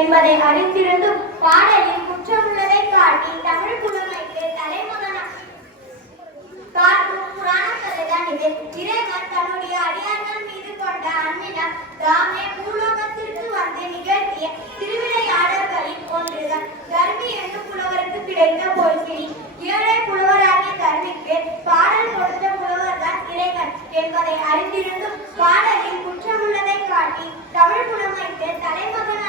என்பதை அறிந்திருந்தும் பாடலில் குற்றமுள்ளதை காட்டி தமிழ் புலமைக்கு தலைமகன இது. இறைவன் தன்னுடைய அடியார்கள் மீது கொண்ட அன்பிடம் தாமே பூலோகத்திற்கு வந்து நிகழ்த்திய திருவிளையாடல்களில் ஒன்றுதான். தர்மி என்னும் புலவருக்கு கிடைத்த பொய்கிரி ஏழை புலவராகிய தர்மிக்கு பாடல் கொடுத்த புலவர் தான் இறைவன் என்பதை அறிந்திருந்தும் பாடலில் குற்றமுள்ளதை காட்டி தமிழ் புலமைக்கு தலைமகன்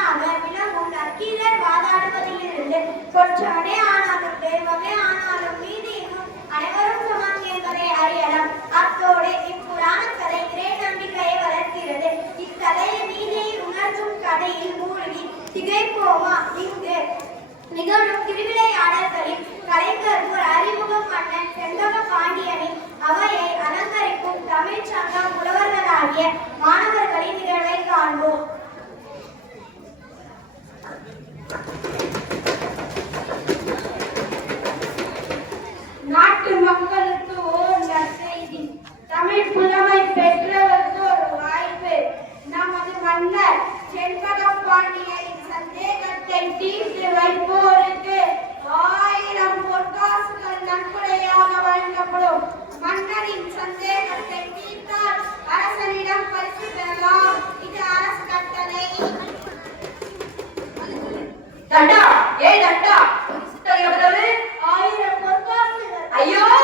கொஞ்சம் கொஞ்சமடே ஆனாலும் வேறுவகை ஆனாலும் மீது இன்னும் அனைவரும் சமம் என்பதை அறியலாம். அத்தோடு இப்புராண கதை இறை நம்பிக்கையை வளர்க்கிறது. இக்கதையை நீதியை உணர்த்தும் கதையில் மூழ்கி திகைப்போமா? இங்கு நிகழும் திருவிளையாடல்களின் கலைஞர்கள் அறிமுக மன்னன் செந்தக பாண்டியனின் அவையை அலங்கரிக்கும் தமிழ்ச்சங்க புலவர்களாகிய மாணவர்களின் நிகழ்வை காண்போம். மாட்டு மக்கள்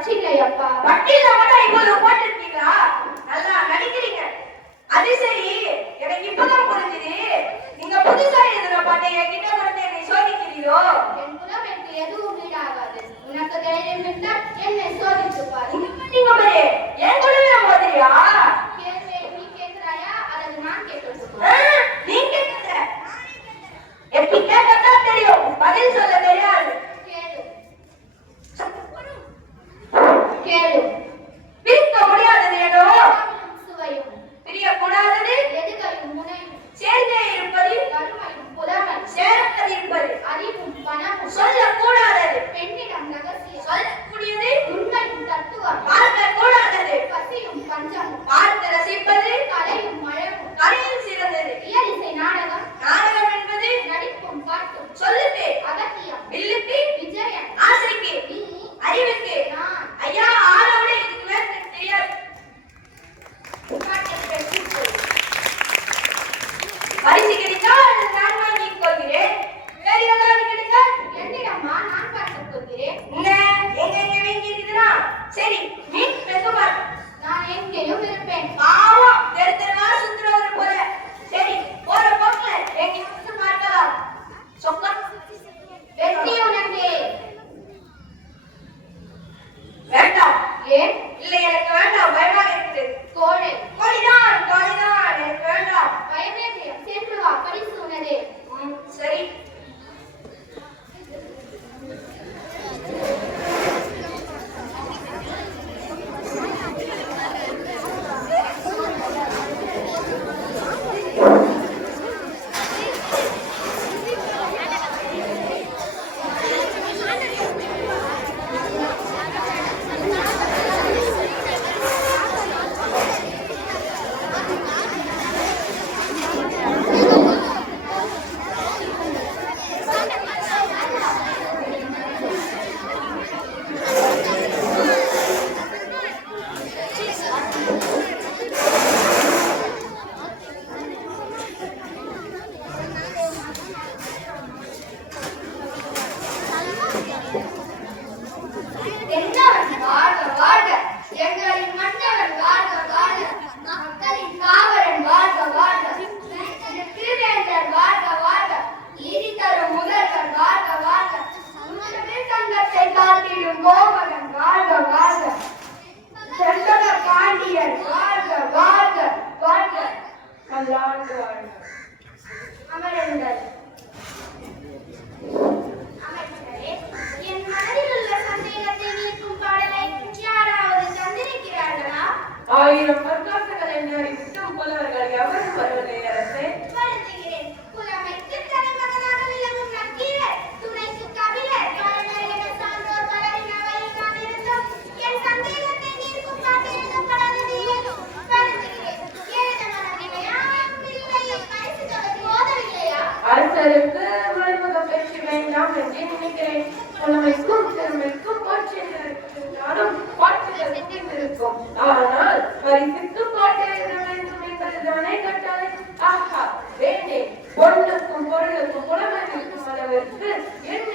பற்று இல்லை அப்பா வட்டியில மட்டும் இவ்வளவு போட்டிருக்கீங்களா? நல்லா நடிக்கிறீங்க. அது சரி. எனக்கு இப்பதான் புரிஞ்சுது. நீங்க புதுசா எழுதுற பாட்டை என்கிட்ட வந்து என்னை சோதிக்கிறீரோ? என் குலம் எனக்கு எதுவும் ஈடாகாது உனக்கு தைரியம் இருந்தால் என்னை சோதித்து பாரு. நீங்க பாரு. என் குழுவே மாதிரியா? நீ கேட்கிறாயா? அல்லது நான் கேட்கட்டுமா ஆ, நீங்க கேட்கல எப்படி கேட்கத்தான் தெரியும். பதில் சொல்ல தெரியாது கேளு கேளு. பிரிக்க முடியாதது ஏதோ. அரசருக்கு மறைமுக பேச்சு வேண்டாம் என்று நினைக்கிறேன். புலமைக்கும் திறமைக்கும் போற்றிருந்தாலும் பாட்டுகளுக்கு இருக்கும் ஆனால் பரிசுக்கு பாட்டு எழுத வேண்டும் என்பதுதானே கட்டாளை. ஆஹா பொண்ணுக்கும் பொருளுக்கும் புலமை இருக்கும் அளவிற்கு என்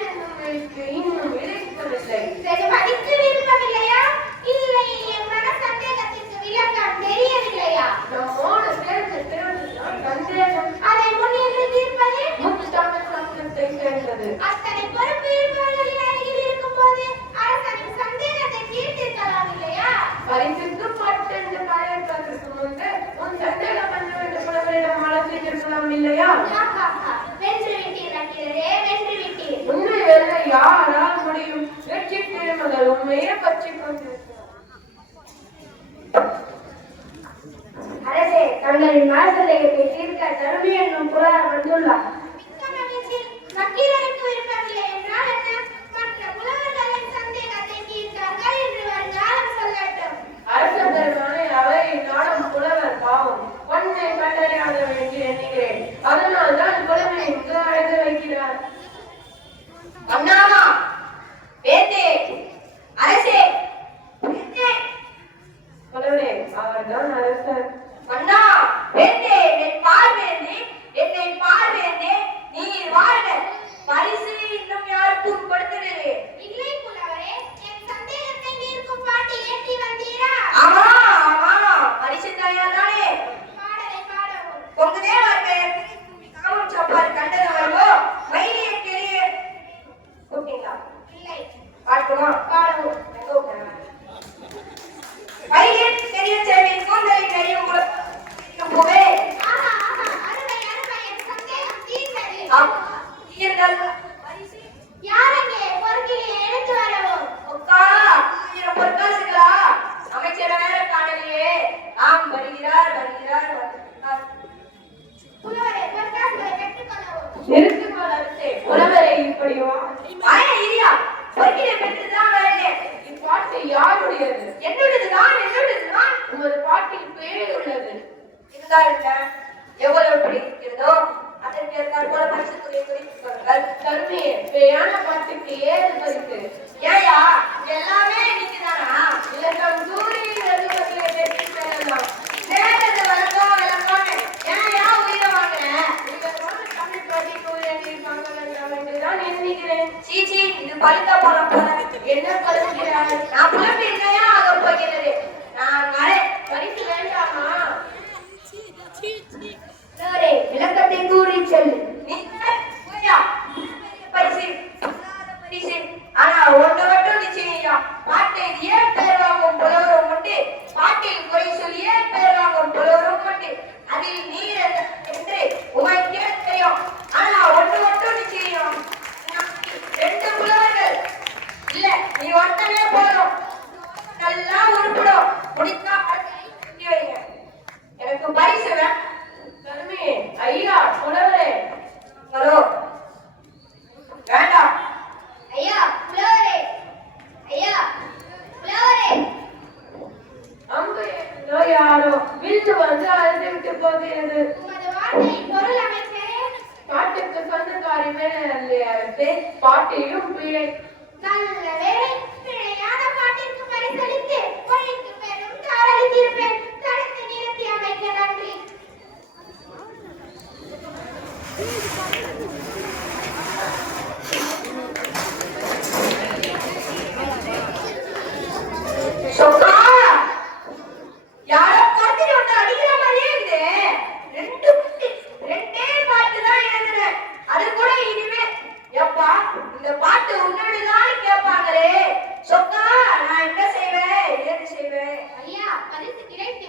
இன்னும் இழைக்கவில்லை வெகு படித்து விரும்பவில்லையா? இல்லை, என் மன சந்தேகத்திற்கு விளக்கம் தெரியவில்லையா? நம்மோடு சேர்ந்த பிறகுதான் சந்தேகம் அதை முன்னின்று தீர்ப்பது சேர்ந்தது அத்தனை பொறுப்பு இருப்பவர்களின் அருகில் இருக்கும்போது அரசனின் சந்தேகத்தை தீர்த்திருக்கலாம் இல்லையா? பரிசுக்கு பாட்டு என்று காயப்பதற்கு முன்பு உன் சந்தேகம் என்னவென்று புலவரிடம் ஆலோசித்திருக்கலாம் இல்லையா? வென்று விட்டீர் நக்கீரரே, வென்று விட்டீர். உண்மை வெல்ல யாரால் முடியும்? வெற்றி திருமகள் உண்மையே பற்றி கொண்டிருக்கிறார் அரசே தங்களின் மனசந்தேகத்தை தீர்க்க தருமி என்னும் புலவர் வந்துள்ளார். சீச்சி இது பழுக்க போன என்ன கழுவுகிறாரு நான் புலம்பி என்னையா ஆக நான் வரேன். படிக்க வேண்டாமா விளக்கத்தை கூறி செல்லு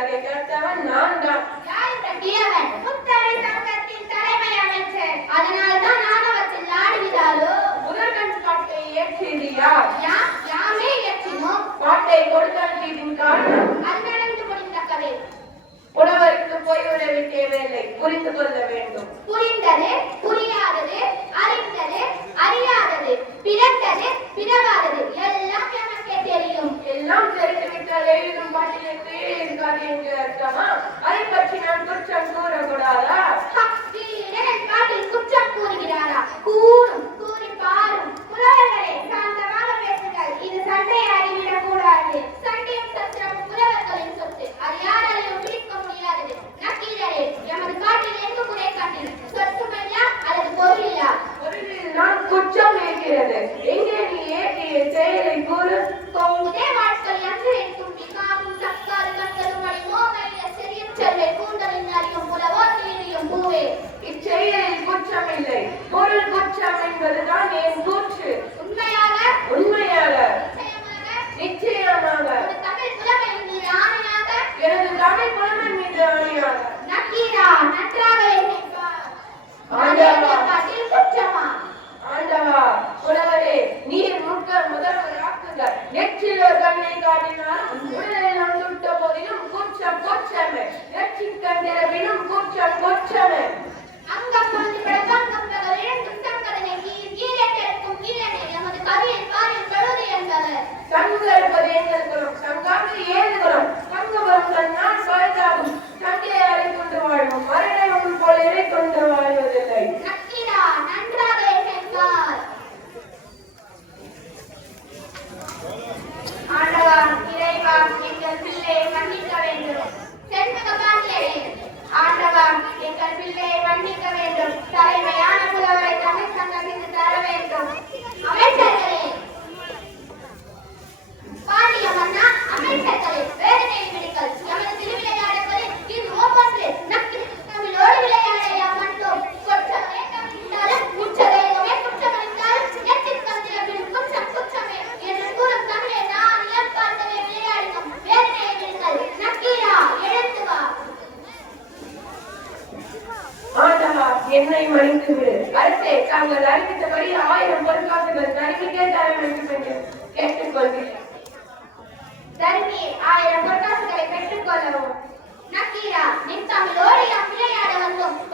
அதை கேட்டவன் நான் தலைமை அமைச்சர். அதனால் தான் நான் அவற்றில் ஆடுகிறாளோ கதை புலவருக்கு போய் உதவி தேவையில்லை புரிந்து கொள்ள வேண்டும். புரிந்தது புரியாதது அறிந்தது அறியாதது பிறந்தது பிறவாதது. எல்லாம் நமக்கே தெரியும். எல்லாம் தெரியும். எழுதும் அர்த்தமா? அதை பற்றி நான் குற்றம் கூறக்கூடாதா? குற்றம் கூறுகிறாரா? கூறி பாரும். புலவர்களே சாந்தமாக பேசுங்கள். இது சண்டை அறிவிடக் கூடாது. சண்டையும் சொத்து. அது யாராலையும் பிடிக்க முடியாதது நக்கீரரே எமது காட்டில் எங்கு குறை காட்டில் சொத்துமையா அல்லது பொருளியா பொருளில் நான் குற்றம் இருக்கிறது. எங்கே நீ ஏற்றிய செயலை கூறும் மன்னிக்க வேண்டும். தலைவர் travailler à une bonne cause de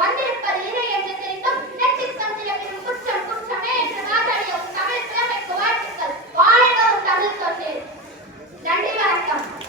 வந்திருப்பது இதை என்று தெரிந்தும் தமிழ் கிழமைக்கு வாழ்த்துக்கள் வாழ்கவும் நன்றி வணக்கம்